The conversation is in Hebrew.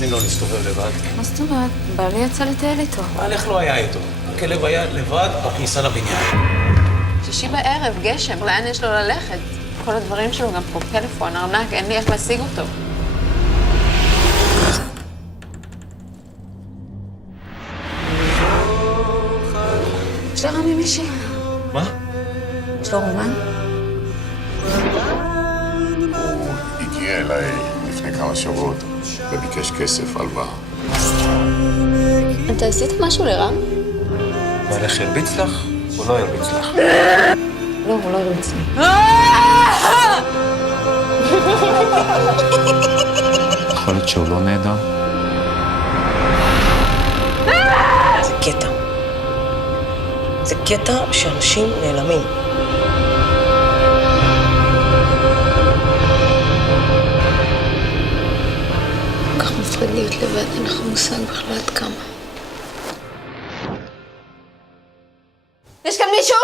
נותנים לו להסתובב לבד. מה זאת אומרת? בעלי יצא לטייל איתו. איך לא היה איתו? הכלב היה לבד בכניסה לבניין. שישי בערב, גשם, לאן יש לו ללכת? כל הדברים שלו, גם פה טלפון, ארנק, אין לי איך להשיג אותו. יש לרמי מישהי. מה? יש לו רומן? הוא הגיע אליי לפני כמה שבועות וביקש כסף, הלוואה. אתה עשית משהו לרם? בעלך הרביץ לך? הוא לא הרביץ לך. לא, הוא לא הרביץ לי. יכול להיות שהוא לא נהדר? זה קטע. זה קטע שאנשים נעלמים. כך מפחיד להיות לבד, אין לך מושג בכלל עד כמה. יש כאן מישהו?